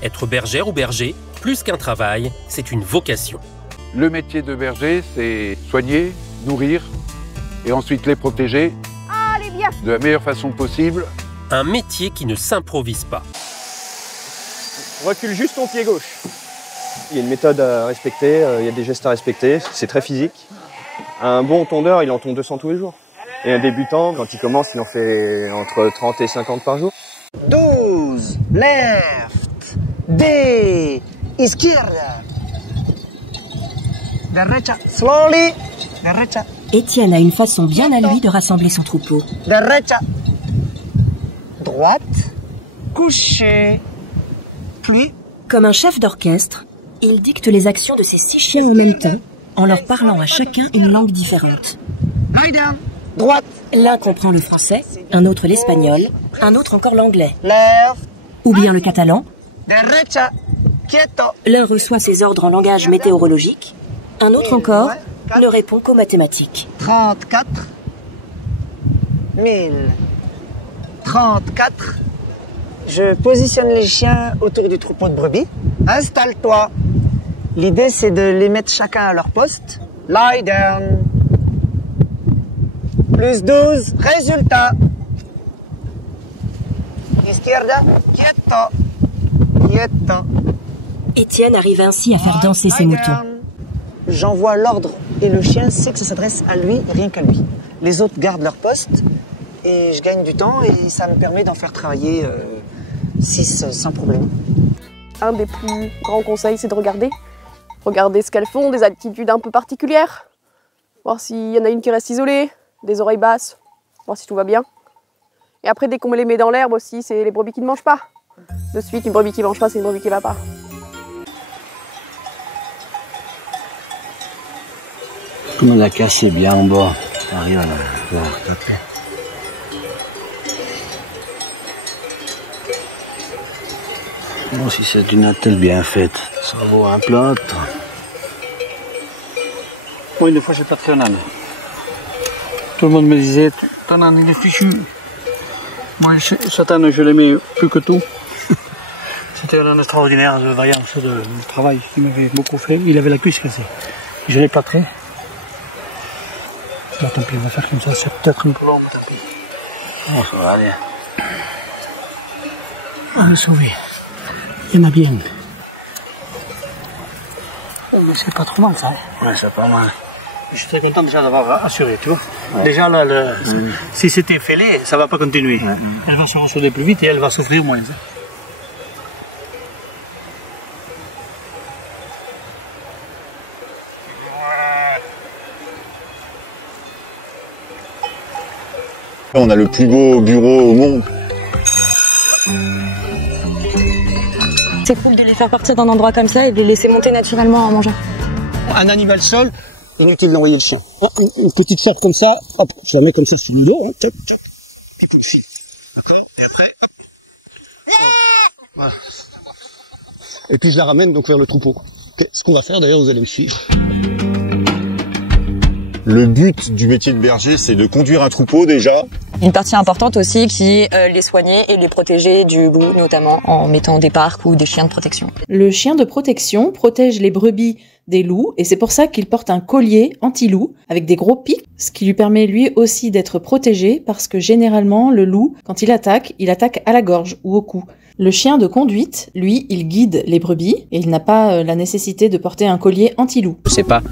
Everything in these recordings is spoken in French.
Être bergère ou berger, plus qu'un travail, c'est une vocation. Le métier de berger, c'est soigner, nourrir et ensuite les protéger de la meilleure façon possible. Un métier qui ne s'improvise pas. Recule juste ton pied gauche. Il y a une méthode à respecter, il y a des gestes à respecter, c'est très physique. Un bon tondeur, il en tonde 200 tous les jours. Et un débutant, quand il commence, il en fait entre 30 et 50 par jour. 12, left, de, izquierda, derecha, slowly, derecha. Étienne a une façon bien à lui de rassembler son troupeau. Derecha, droite, couché, puis. Comme un chef d'orchestre, il dicte les actions de ses 6 chiens en même temps, en leur parlant à chacun une langue différente. Lie down. Droite. L'un comprend le français, un autre l'espagnol, un autre encore l'anglais. Left. Ou bien le catalan. Derecha. Quieto. L'un reçoit ses ordres en langage météorologique, un autre encore ne répond qu'aux mathématiques. 34. 1000. 34. Je positionne les chiens autour du troupeau de brebis. Installe-toi. L'idée, c'est de les mettre chacun à leur poste. Lie down. Plus 12. Résultat. Izquierda. Quieto. Quieto. Étienne arrive ainsi à faire danser ses moutons. J'envoie l'ordre et le chien sait que ça s'adresse à lui, rien qu'à lui. Les autres gardent leur poste et je gagne du temps et ça me permet d'en faire travailler 6 sans problème. Un des plus grands conseils, c'est de regarder. Regarder ce qu'elles font, des attitudes un peu particulières. Voir s'il y en a une qui reste isolée, des oreilles basses, voir si tout va bien. Et après, dès qu'on les met dans l'herbe aussi, c'est les brebis qui ne mangent pas. De suite, une brebis qui ne mange pas, c'est une brebis qui ne va pas. Comme la casse est bien en bas, arrive à la voir taper. Bon, si c'est une attelle bien faite, ça vaut un plâtre. Moi, une fois, j'ai perdu un âne. Tout le monde me disait, ton âne, il est fichu. Moi, cet âne, je l'aimais plus que tout. C'était un âne extraordinaire de vaillance, de travail. Il m'avait beaucoup fait. Il avait la cuisse cassée. Je l'ai plâtré. Bon, tant pis, on va faire comme ça. C'est peut-être un peu long, tant pis. Oh, ça va aller. On va le sauver. Il y en a bien. Oh, mais c'est pas trop mal, ça. Ouais, c'est pas mal. Je suis très content déjà d'avoir assuré, tu vois. Ouais. Déjà, là, si c'était fêlé, ça va pas continuer. Elle va se ressauder plus vite et elle va souffrir moins. On a le plus beau bureau au monde. C'est cool de les faire partir d'un endroit comme ça et de les laisser monter naturellement en mangeant. Un animal seul, inutile d'envoyer le chien. Une petite sorte comme ça, hop, je la mets comme ça sur le dos, hein, tchop, tchop, puis pousse, d'accord. Et après, hop. Voilà. Et puis je la ramène donc vers le troupeau. Okay. Ce qu'on va faire d'ailleurs, vous allez me suivre. Le but du métier de berger, c'est de conduire un troupeau déjà. Une partie importante aussi qui est les soigner et les protéger du loup, notamment en mettant des parcs ou des chiens de protection. Le chien de protection protège les brebis des loups et c'est pour ça qu'il porte un collier anti-loup avec des gros pics, ce qui lui permet lui aussi d'être protégé parce que généralement le loup, quand il attaque à la gorge ou au cou. Le chien de conduite, lui, il guide les brebis et il n'a pas la nécessité de porter un collier anti-loup. C'est pas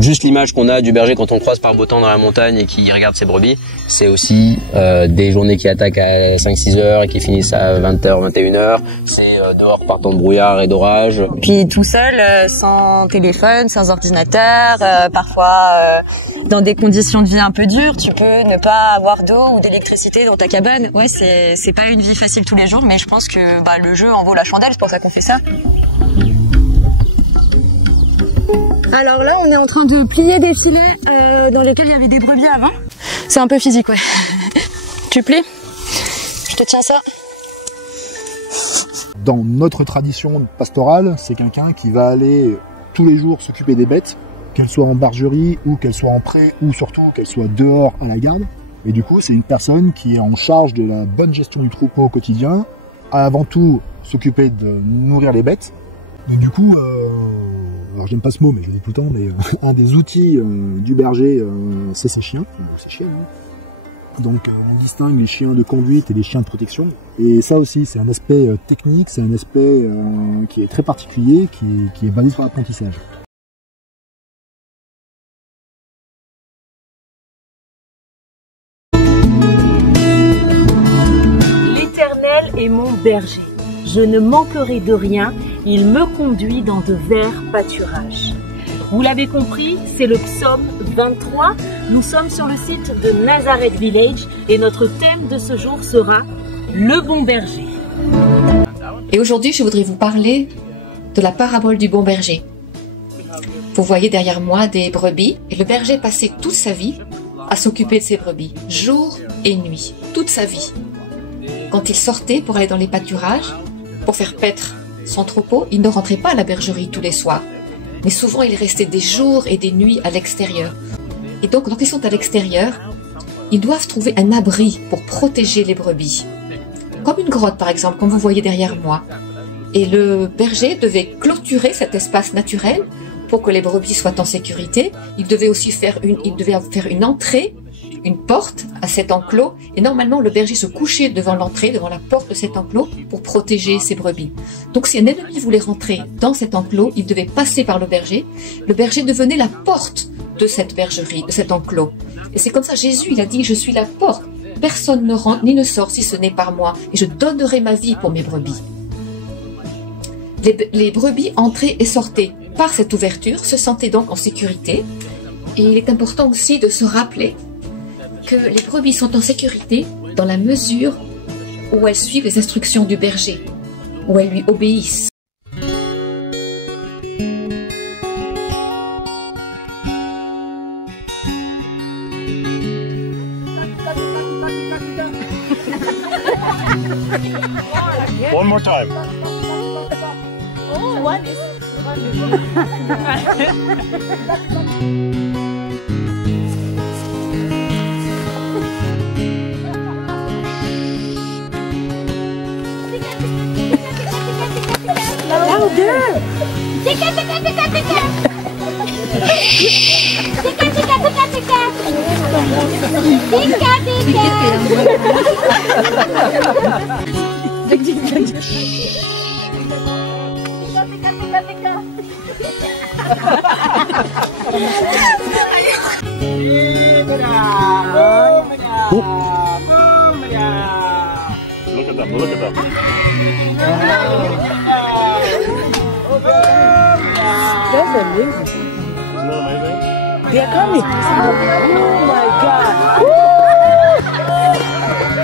Juste l'image qu'on a du berger quand on croise par beau temps dans la montagne et qui regarde ses brebis, c'est aussi des journées qui attaquent à 5-6 heures et qui finissent à 20h, 21h. C'est dehors par temps de brouillard et d'orage. Puis tout seul, sans téléphone, sans ordinateur, parfois dans des conditions de vie un peu dures, tu peux ne pas avoir d'eau ou d'électricité dans ta cabane. Ouais, c'est pas une vie facile tous les jours, mais je pense que le jeu en vaut la chandelle, c'est pour ça qu'on fait ça. Alors là, on est en train de plier des filets dans lesquels il y avait des brebis avant. C'est un peu physique, ouais. Tu plies? Je te tiens ça. Dans notre tradition pastorale, c'est quelqu'un qui va aller tous les jours s'occuper des bêtes, qu'elles soient en bergerie ou qu'elles soient en pré ou surtout qu'elles soient dehors à la garde. Et du coup, c'est une personne qui est en charge de la bonne gestion du troupeau au quotidien, à avant tout s'occuper de nourrir les bêtes. Et du coup, alors j'aime pas ce mot, mais je le dis tout le temps, mais un des outils du berger, c'est ses chiens, ses chiennes. Hein. Donc on distingue les chiens de conduite et les chiens de protection. Et ça aussi, c'est un aspect technique, c'est un aspect qui est très particulier, qui est basé sur l'apprentissage. L'Éternel est mon berger. Je ne manquerai de rien, il me conduit dans de verts pâturages. Vous l'avez compris, c'est le psaume 23. Nous sommes sur le site de Nazareth Village et notre thème de ce jour sera le bon berger. Et aujourd'hui, je voudrais vous parler de la parabole du bon berger. Vous voyez derrière moi des brebis et le berger passait toute sa vie à s'occuper de ses brebis, jour et nuit, toute sa vie. Quand il sortait pour aller dans les pâturages, pour faire paître son troupeau, il ne rentrait pas à la bergerie tous les soirs. Mais souvent, il restait des jours et des nuits à l'extérieur. Et donc, quand ils sont à l'extérieur, ils doivent trouver un abri pour protéger les brebis. Comme une grotte, par exemple, comme vous voyez derrière moi. Et le berger devait clôturer cet espace naturel pour que les brebis soient en sécurité. Il devait aussi faire une entrée, une porte à cet enclos. Et normalement, le berger se couchait devant l'entrée, devant la porte de cet enclos pour protéger ses brebis. Donc, si un ennemi voulait rentrer dans cet enclos, il devait passer par le berger. Le berger devenait la porte de cette bergerie, de cet enclos. Et c'est comme ça, Jésus, il a dit, je suis la porte. Personne ne rentre ni ne sort si ce n'est par moi. Et je donnerai ma vie pour mes brebis. Les brebis entraient et sortaient par cette ouverture, se sentaient donc en sécurité. Et il est important aussi de se rappeler que les brebis sont en sécurité dans la mesure où elles suivent les instructions du berger, où elles lui obéissent. One more time. Oh, one is... Louder! Tika, tika, tika, tika! Tika, tika, tika, tika! Tika, Look at them, look at them. That's amazing. Isn't that amazing? They are coming. Oh my God.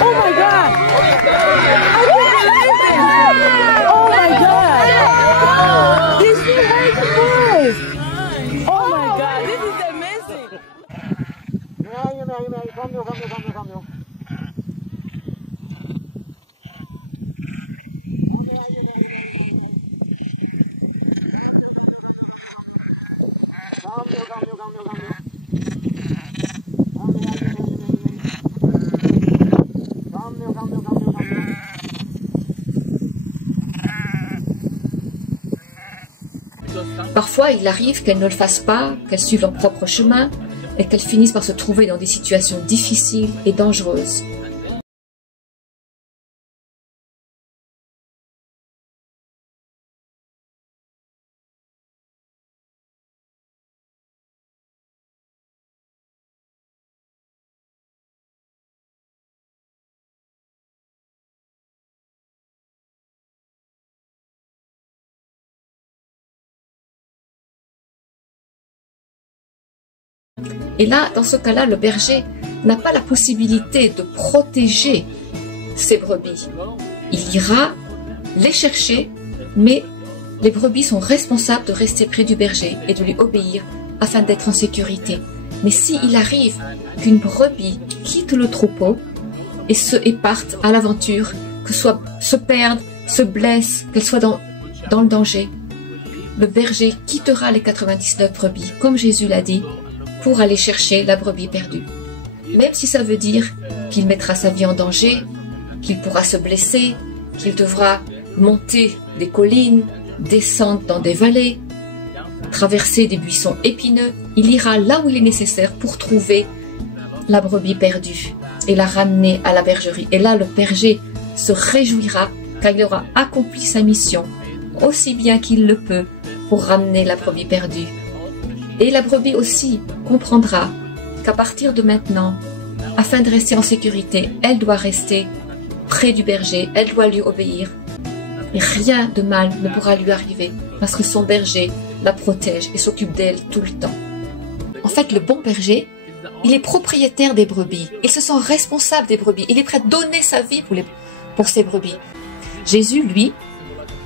Oh my God. Oh my God. This is oh my God. This is amazing. Parfois, il arrive qu'elles ne le fassent pas, qu'elles suivent leur propre chemin et qu'elles finissent par se trouver dans des situations difficiles et dangereuses. Et là, dans ce cas-là, le berger n'a pas la possibilité de protéger ses brebis. Il ira les chercher, mais les brebis sont responsables de rester près du berger et de lui obéir afin d'être en sécurité. Mais s'il arrive qu'une brebis quitte le troupeau et parte à l'aventure, que soit se perde, se blesse, qu'elle soit dans le danger, le berger quittera les 99 brebis, comme Jésus l'a dit, pour aller chercher la brebis perdue. Même si ça veut dire qu'il mettra sa vie en danger, qu'il pourra se blesser, qu'il devra monter des collines, descendre dans des vallées, traverser des buissons épineux, il ira là où il est nécessaire pour trouver la brebis perdue et la ramener à la bergerie. Et là, le berger se réjouira car il aura accompli sa mission aussi bien qu'il le peut pour ramener la brebis perdue. Et la brebis aussi comprendra qu'à partir de maintenant, afin de rester en sécurité, elle doit rester près du berger, elle doit lui obéir. Et rien de mal ne pourra lui arriver parce que son berger la protège et s'occupe d'elle tout le temps. En fait, le bon berger, il est propriétaire des brebis. Il se sent responsable des brebis. Il est prêt à donner sa vie pour ses brebis. Jésus, lui,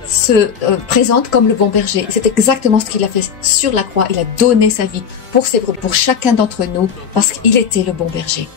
se présente comme le bon berger. C'est exactement ce qu'il a fait sur la croix. Il a donné sa vie pour ses brebis, pour chacun d'entre nous, parce qu'il était le bon berger.